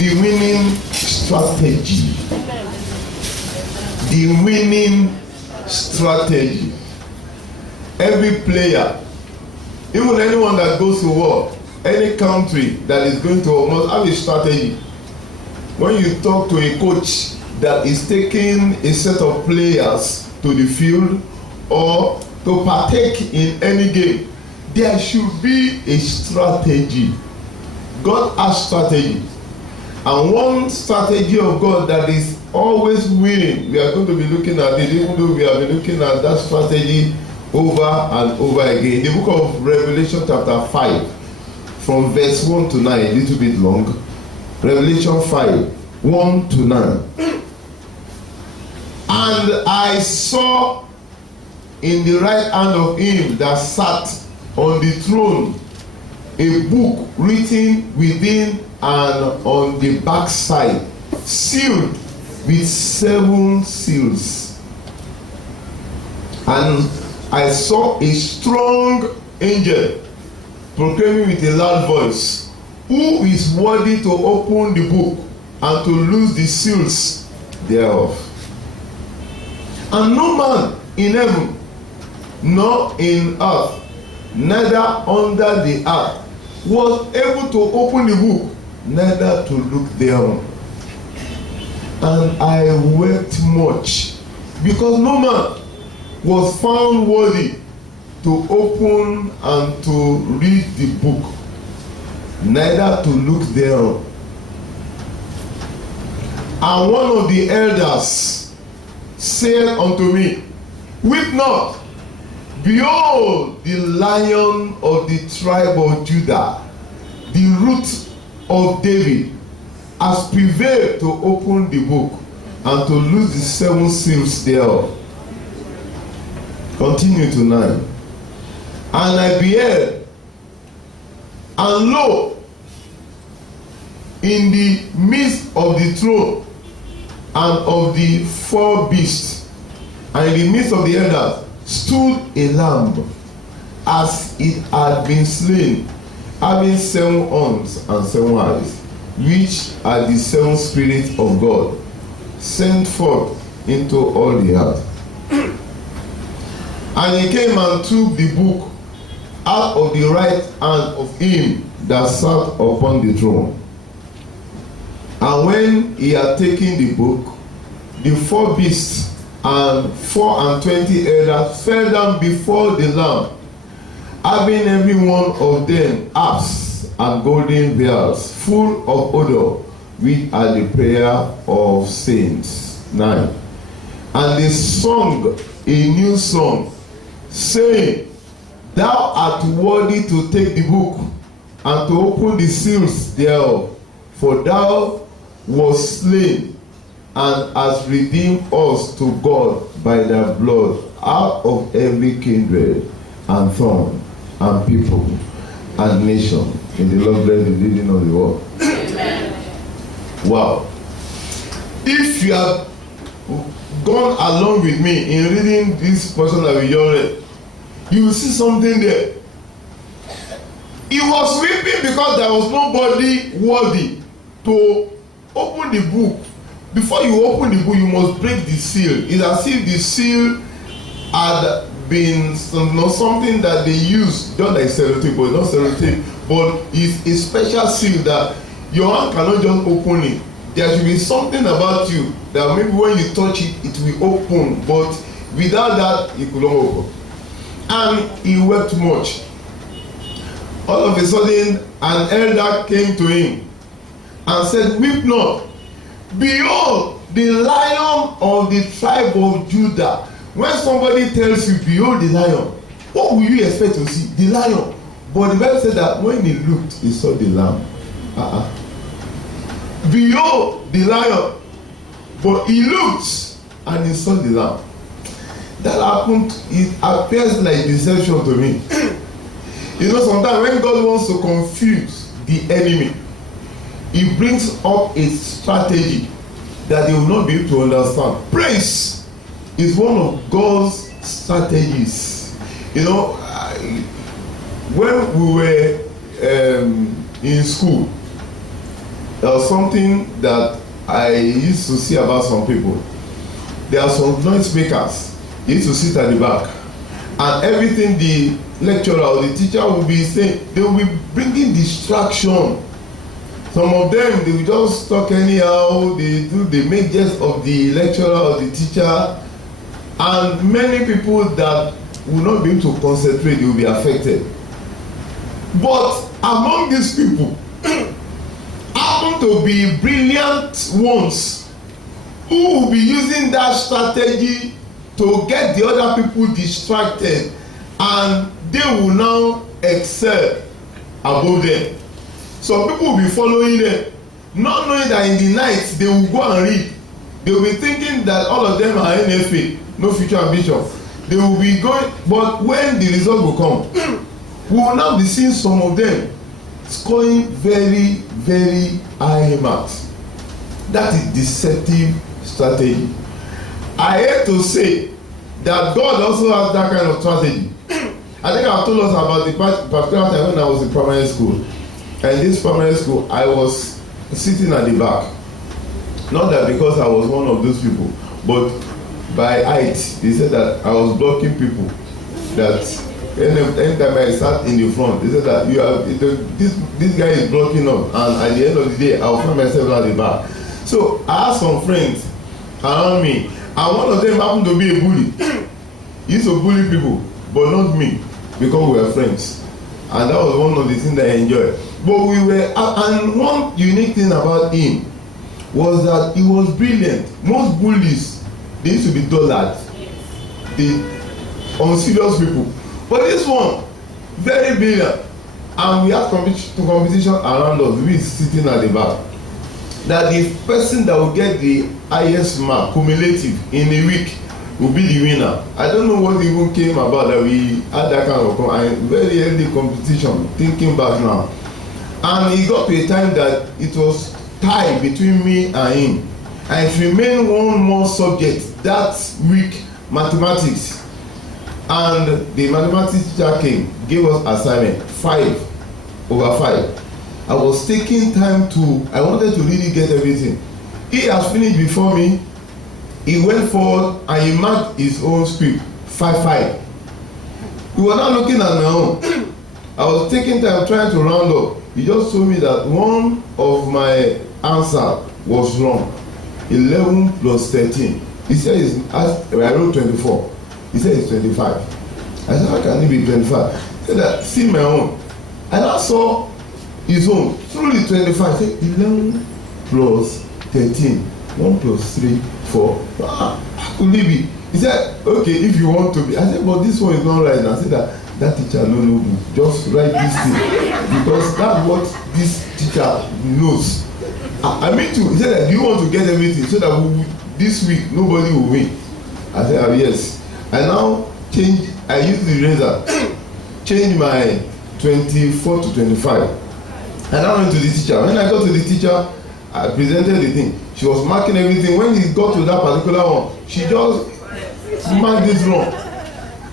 the winning strategy. The winning strategy. Every player, even anyone that goes to war, any country that is going to war must have a strategy. When you talk to a coach that is taking a set of players to the field or to partake in any game, there should be a strategy. God has strategy. And one strategy of God that is always winning, we are going to be looking at it, even though we have been looking at that strategy over and over again. The book of Revelation chapter 5, from verse 1 to 9, a little bit long. Revelation 5, 1 to 9. And I saw in the right hand of him that sat on the throne a book written within and on the backside, sealed with 7 seals. And I saw a strong angel proclaiming with a loud voice, who is worthy to open the book and to loose the seals thereof? And no man in heaven, nor in earth, neither under the earth, was able to open the book, neither to look thereon. And I wept much, because no man was found worthy to open and to read the book, neither to look thereon. And one of the elders said unto me, weep not. Behold, the Lion of the tribe of Judah, the root of David, has prevailed to open the book and to loose the 7 seals thereof. Continue to 9. And I beheld, and lo, in the midst of the throne and of the 4 beasts, and in the midst of the elders, stood a lamb, as it had been slain, having 7 horns and 7 eyes, which are the 7 spirits of God, sent forth into all the earth. And he came and took the book out of the right hand of him that sat upon the throne. And when he had taken the book, the 4 beasts and 24 elders fell down before the Lamb, having every one of them harps and golden vials full of odor, which are the prayer of saints. 9. And they sung a new song, saying, Thou art worthy to take the book and to open the seals thereof, for thou wast slain and hast redeemed us to God by thy blood out of every kindred and tongue and people and nation. In the Lord bless the reading of the word. Amen. Wow. If you have gone along with me in reading this portion that we just read, you will see something there. He was weeping because there was nobody worthy to open the book. Before you open the book, you must break the seal. It's as if the seal had been something that they use, not like sellotape, but not sellotape, but it's a special seal that your hand cannot just open it. There should be something about you that maybe when you touch it, it will open, but without that, it could not open. And he wept much. All of a sudden, an elder came to him and said, Weep not. Behold, the Lion of the tribe of Judah. When somebody tells you, behold the lion, what will you expect to see? The lion. But the Bible said that when he looked, he saw the lamb. Behold the lion. But he looked and he saw the lamb. That happened, it appears like deception to me. You know, sometimes when God wants to confuse the enemy, he brings up a strategy that they will not be able to understand. Praise is one of God's strategies. You know, when we were in school, there was something that I used to see about some people. There are some noise makers. They used to sit at the back, and everything the lecturer or the teacher will be saying, they will be bringing distraction. Some of them, they will just talk anyhow. They make jest of the lecturer or the teacher, and many people that will not be able to concentrate, they will be affected. But among these people happen to be brilliant ones who will be using that strategy to get the other people distracted, and they will now excel above them. Some people will be following them, not knowing that in the night they will go and read. They will be thinking that all of them are NFA, no future ambition. They will be going, but when the result will come, we will now be seeing some of them scoring very, very high marks. That is deceptive strategy. I hate to say that God also has that kind of strategy. I think I've told us about the particular time when I was in primary school. And in this primary school, I was sitting at the back. Not that because I was one of those people, but by height, they said that I was blocking people. That anytime I sat in the front, they said that this guy is blocking up, and at the end of the day, I'll find myself at the back. So I had some friends around me, and one of them happened to be a bully. He used to bully people, but not me, because we were friends. And that was one of the things that I enjoyed. But we were, and one unique thing about him was that he was brilliant. Most bullies, they used to be dullards, the unserious people. But this one, very brilliant. And we had competition around us. We sitting at the back. That the person that will get the highest mark, cumulative, in a week, will be the winner. I don't know what even came about that we had that kind of very early competition, thinking back now. And it got to a time that it was tied between me and him. And it remained one more subject that week, mathematics. And the mathematics teacher came, gave us assignment, 5/5. I was taking time I wanted to really get everything. He has finished before me. He went forward and he marked his own script, 5/5. We were not looking at my own. I was taking time trying to round up. He just told me that one of my answer was wrong. 11 plus 13. He said I wrote 24. He said it's 25. I said, how can it be 25? He said that, see my own. And I saw his own. Through the 25, I said 11 plus 13. 1 plus 3, 4. How could it be? He said, okay, if you want to be. I said, but this one is not right. And I said that teacher no, just write this thing. Because that's what this teacher knows. I mean too. He said that, do you want to get everything so that this week nobody will win? I said, oh, yes. I now I used the eraser, change my 24 to 25. And I went to the teacher. When I got to the teacher, I presented the thing. She was marking everything. When he got to that particular one, she just marked this wrong.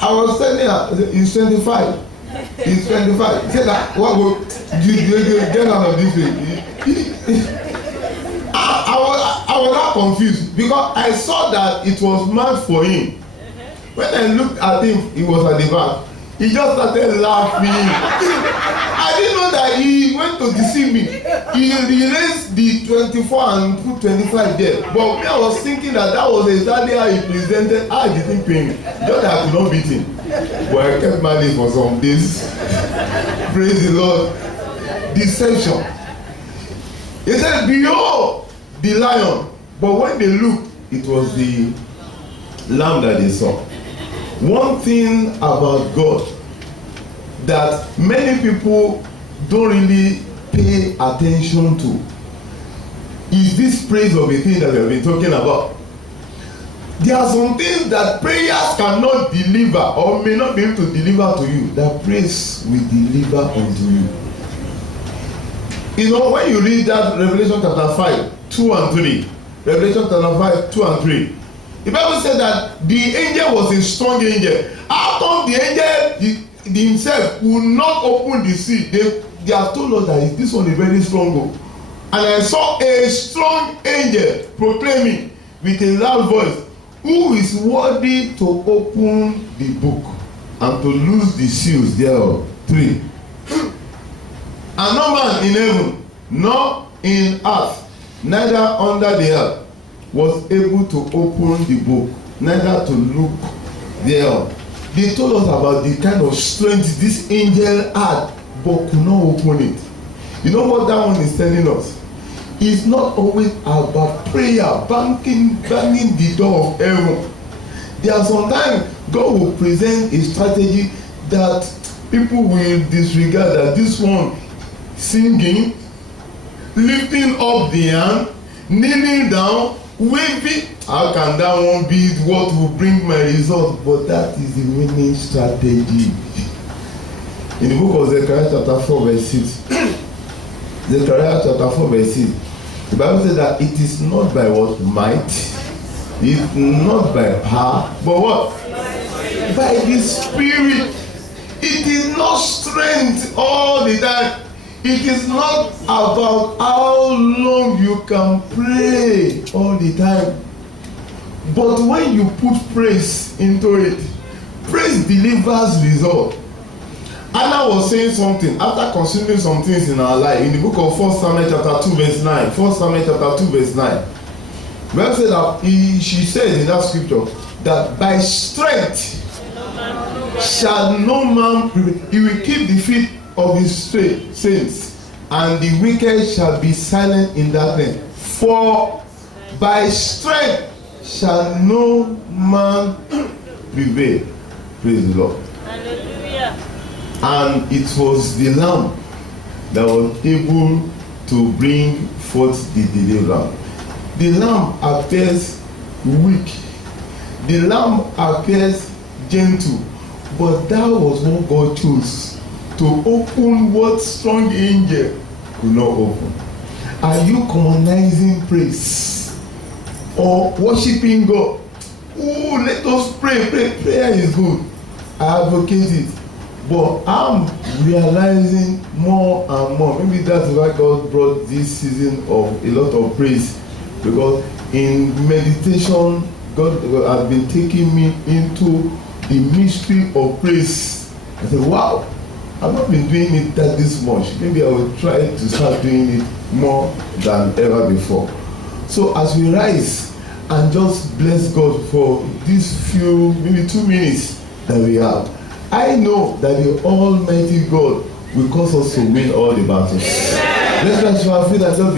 I was telling her, it's 25. It's 25. He said that, what will you get out of this way? I was not confused because I saw that it was marked for him. When I looked at him, he was at the back. He just started laughing. I didn't know that he went to deceive me. He erased the 24 and put 25 there. But me, I was thinking that was exactly how he presented. I didn't pay me. Just that I could not beat him. But I kept money for some days. Praise the Lord. Deception. He said, behold the lion. But when they looked, it was the lamb that they saw. One thing about God that many people don't really pay attention to is this praise of a thing that we have been talking about. There are some things that prayers cannot deliver or may not be able to deliver to you that praise will deliver unto you. You know, when you read that Revelation chapter 5, 2 and 3, Revelation chapter 5, 2 and 3, the Bible said that the angel was a strong angel. How come the angel himself would not open the sea? They have told us that this one is very strong. And I saw a strong angel proclaiming with a loud voice, who is worthy to open the book and to loose the seals thereof? 3. And no man in heaven, nor in earth, neither under the earth, was able to open the book, neither to look thereof. They told us about the kind of strength this angel had, but could not open it. You know what that one is telling us? It's not always about prayer, banging the door of heaven. There are sometimes God will present a strategy that people will disregard, that this one singing, lifting up the hand, kneeling down, waving. How can that one be what will bring my result? But that is the winning strategy. In the book of Zechariah chapter 4 verse 6. Zechariah chapter 4 verse 6. The Bible says that it is not by what? Might. It's not by power. But what? By the Spirit. It is not strength all the time. It is not about how long you can pray all the time. But when you put praise into it, praise delivers result. Anna was saying something after considering some things in our life in the book of 1 Samuel chapter 2 verse 9. 1 Samuel chapter 2 verse 9. Bible said that she said in that scripture that by strength shall no man prevail. He will keep the feet of his saints, and the wicked shall be silent in darkness. For by strength shall no man prevail. Praise the Lord. Hallelujah. And it was the lamb that was able to bring forth the deliverance. The lamb appears weak. The lamb appears gentle. But that was what God chose to open what strong angel could not open. Are you commonizing praise or worshiping God? Oh, let us pray. Prayer is good. I advocate it. But I'm realizing more and more. Maybe that's why God brought this season of a lot of praise. Because in meditation, God has been taking me into the mystery of praise. I said, wow, I've not been doing it this much. Maybe I will try to start doing it more than ever before. So as we rise and just bless God for these few, maybe 2 minutes that we have, I know that the Almighty God will cause us to win all the battles. Let's rise to our feet and just